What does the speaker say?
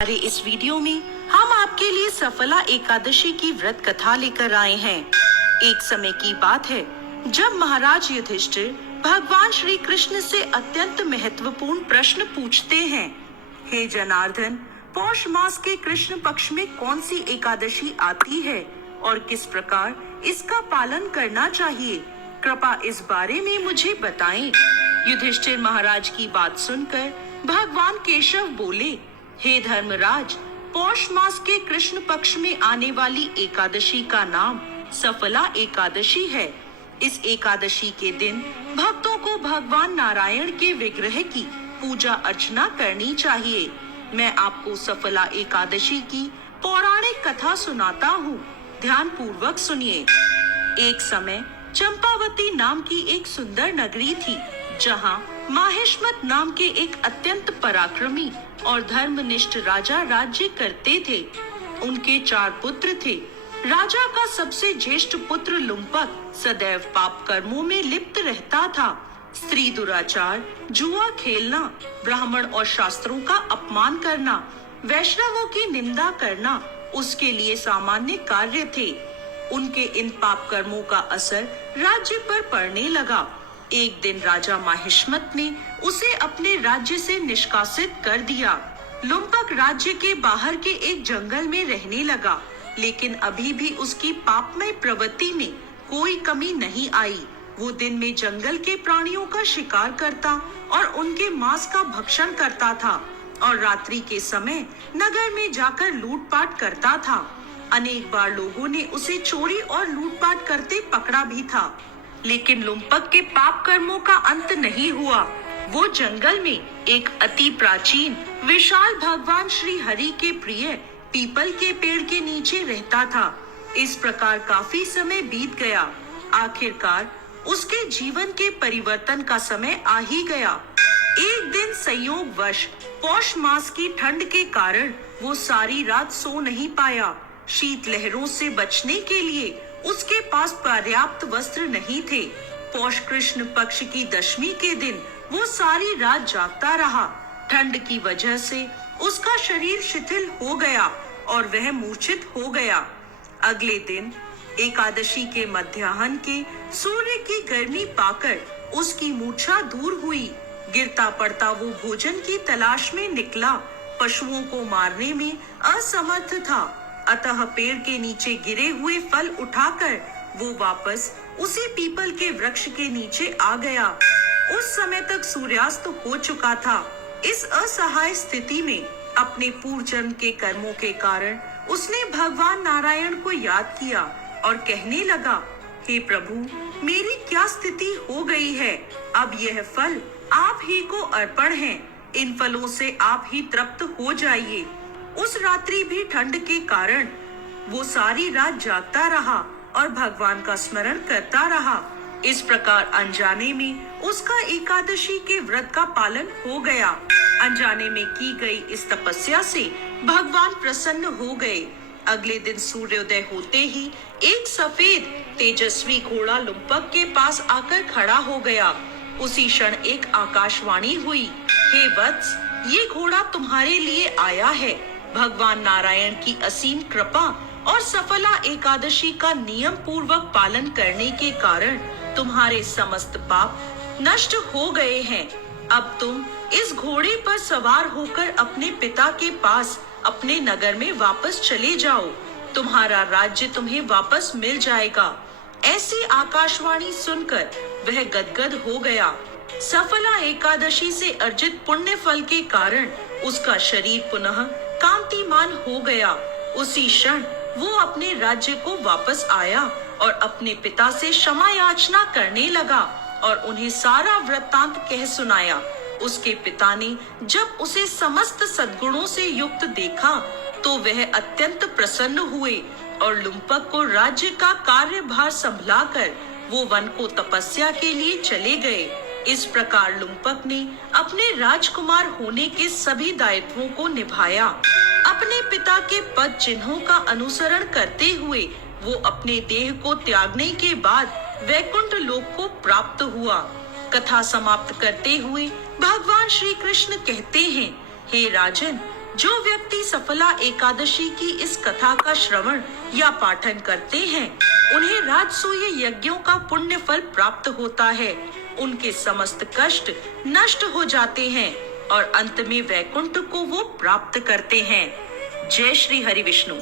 अरे इस वीडियो में हम आपके लिए सफला एकादशी की व्रत कथा लेकर आए हैं। एक समय की बात है जब महाराज युधिष्ठिर भगवान श्री कृष्ण से अत्यंत महत्वपूर्ण प्रश्न पूछते हैं। हे जनार्दन, पौष मास के कृष्ण पक्ष में कौन सी एकादशी आती है और किस प्रकार इसका पालन करना चाहिए? कृपया इस बारे में मुझे बताएं। युधिष्ठिर महाराज की बात सुनकर भगवान केशव बोले, हे धर्मराज, पौष मास के कृष्ण पक्ष में आने वाली एकादशी का नाम सफला एकादशी है। इस एकादशी के दिन भक्तों को भगवान नारायण के विग्रह की पूजा अर्चना करनी चाहिए। मैं आपको सफला एकादशी की पौराणिक कथा सुनाता हूँ, ध्यान पूर्वक सुनिए। एक समय चंपावती नाम की एक सुंदर नगरी थी, जहाँ माहिष्मत नाम के एक अत्यंत पराक्रमी और धर्मनिष्ठ राजा राज्य करते थे। उनके 4 पुत्र थे। राजा का सबसे ज्येष्ठ पुत्र लुम्पक सदैव पाप कर्मों में लिप्त रहता था। स्त्री दुराचार, जुआ खेलना, ब्राह्मण और शास्त्रों का अपमान करना, वैष्णवों की निंदा करना उसके लिए सामान्य कार्य थे। उनके इन पाप कर्मों का असर राज्य पर पड़ने लगा। एक दिन राजा माहिष्मत ने उसे अपने राज्य से निष्कासित कर दिया। लुम्पक राज्य के बाहर के एक जंगल में रहने लगा, लेकिन अभी भी उसकी पापमय प्रवृत्ति में कोई कमी नहीं आई। वो दिन में जंगल के प्राणियों का शिकार करता और उनके मांस का भक्षण करता था, और रात्रि के समय नगर में जाकर लूटपाट करता था। अनेक बार लोगों ने उसे चोरी और लूटपाट करते पकड़ा भी था, लेकिन लुम्पक के पाप कर्मों का अंत नहीं हुआ। वो जंगल में एक अति प्राचीन विशाल भगवान श्री हरि के प्रिय पीपल के पेड़ के नीचे रहता था। इस प्रकार काफी समय बीत गया। आखिरकार उसके जीवन के परिवर्तन का समय आ ही गया। एक दिन संयोगवश पौष मास की ठंड के कारण वो सारी रात सो नहीं पाया। शीत लहरों से बचने के लिए उसके पास पर्याप्त वस्त्र नहीं थे। पौष कृष्ण पक्ष की दशमी के दिन वो सारी रात जागता रहा। ठंड की वजह से उसका शरीर शिथिल हो गया और वह मूर्छित हो गया। अगले दिन एकादशी के मध्याह्न के सूर्य की गर्मी पाकर उसकी मूर्छा दूर हुई। गिरता पड़ता वो भोजन की तलाश में निकला। पशुओं को मारने में असमर्थ था, अतः पेड़ के नीचे गिरे हुए फल उठाकर वो वापस उसी पीपल के वृक्ष के नीचे आ गया। उस समय तक सूर्यास्त हो चुका था। इस असहाय स्थिति में अपने पूर्व जन्म के कर्मों के कारण उसने भगवान नारायण को याद किया और कहने लगा, हे प्रभु, मेरी क्या स्थिति हो गई है? अब यह फल आप ही को अर्पण है। इन फलों से आप ही तृप्त हो जाइए। उस रात्रि भी ठंड के कारण वो सारी रात जागता रहा और भगवान का स्मरण करता रहा। इस प्रकार अनजाने में उसका एकादशी के व्रत का पालन हो गया। अनजाने में की गई इस तपस्या से भगवान प्रसन्न हो गए। अगले दिन सूर्योदय होते ही एक सफेद तेजस्वी घोड़ा लुम्पक के पास आकर खड़ा हो गया। उसी क्षण एक आकाशवाणी हुई, हे वत्स, ये घोड़ा तुम्हारे लिए आया है। भगवान नारायण की असीम कृपा और सफला एकादशी का नियम पूर्वक पालन करने के कारण तुम्हारे समस्त पाप नष्ट हो गए हैं। अब तुम इस घोड़े पर सवार होकर अपने पिता के पास अपने नगर में वापस चले जाओ। तुम्हारा राज्य तुम्हें वापस मिल जाएगा। ऐसी आकाशवाणी सुनकर वह गदगद हो गया। सफला एकादशी से अर्जित पुण्य फल के कारण उसका शरीर पुनः कांतिमान हो गया। उसी क्षण वो अपने राज्य को वापस आया और अपने पिता से क्षमा याचना करने लगा और उन्हें सारा वृत्तांत कह सुनाया। उसके पिता ने जब उसे समस्त सद्गुणों से युक्त देखा तो वह अत्यंत प्रसन्न हुए और लुम्पक को राज्य का कार्यभार संभलाकर वो वन को तपस्या के लिए चले गए। इस प्रकार लुम्पक ने अपने राजकुमार होने के सभी दायित्वों को निभाया। अपने पिता के पद चिन्हों का अनुसरण करते हुए वो अपने देह को त्यागने के बाद वैकुंठ लोक को प्राप्त हुआ। कथा समाप्त करते हुए भगवान श्री कृष्ण कहते हैं, हे राजन, जो व्यक्ति सफला एकादशी की इस कथा का श्रवण या पाठन करते हैं, उन्हें राजसूय यज्ञों का पुण्य फल प्राप्त होता है। उनके समस्त कष्ट नष्ट हो जाते हैं और अंत में वैकुंठ को वो प्राप्त करते हैं। जय श्री हरि विष्णु।